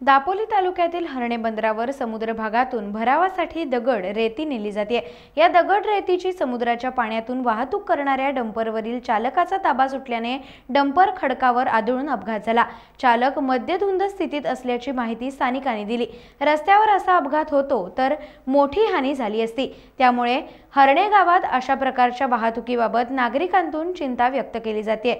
दापोली तालुक्यातील हर्णे बंदरावर समुद्र भागातून भरावासाठी दगड रेती नेली जाते। या दगड रेतीची समुद्राच्या पाण्यातून वाहतूक करणाऱ्या डंपरवरील चालकाचा ताबा सुटल्याने डंपर खडकावर आदळून अपघात झाला। चालक मद्यधुंद स्थितीत असल्याची माहिती स्थानिकांनी दिली। रस्त्यावर असा अपघात होतो तर मोठी हानी झाली असती। त्यामुळे हर्णे गावात अशा प्रकारच्या वाहतुकीबाबत नागरिकांतून चिंता व्यक्त केली जाते।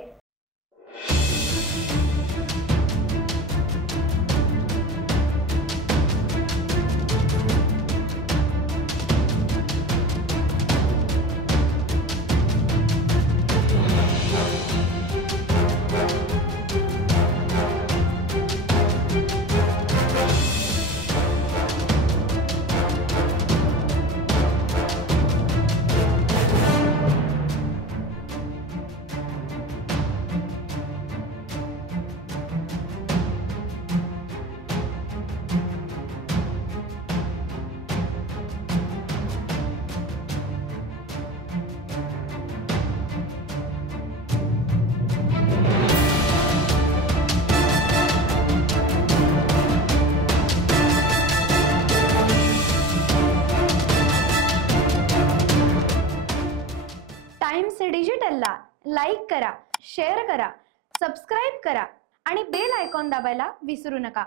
टाइम्स डिजिटलला लाईक करा, शेअर करा, सबस्क्राइब करा आणि बेल आयकॉन दाबायला विसरू नका।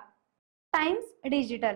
Times digital.